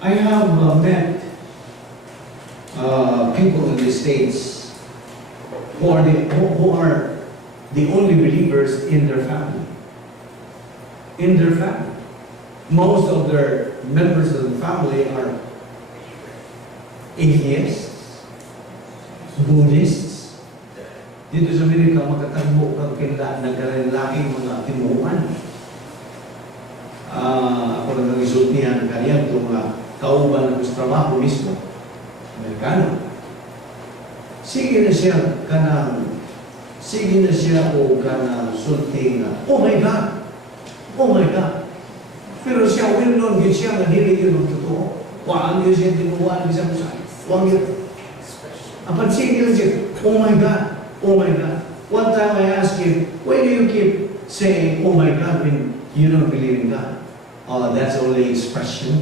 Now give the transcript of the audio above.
I have met people in the States who are the only believers in their family. In their family. Most of their members of the family are atheists, Buddhists. Dito sa Amerika, magkatagbo kang nagkalaking mga timuan. Ako lang nag-isultihan kanya itong kauban ng trabaho mismo. Amerikano. Sige na siya o kanang sulting oh my God! Oh my God! Pero siya, well-known yun siya nga dili yun ang totoo. Waan yun siya tinuwan, bisa mo sa huwag yun. Apan sige siya, oh my God! Oh my God! One time I asked him, why do you keep saying, oh my God, when you don't believe in God? Oh, that's only expression.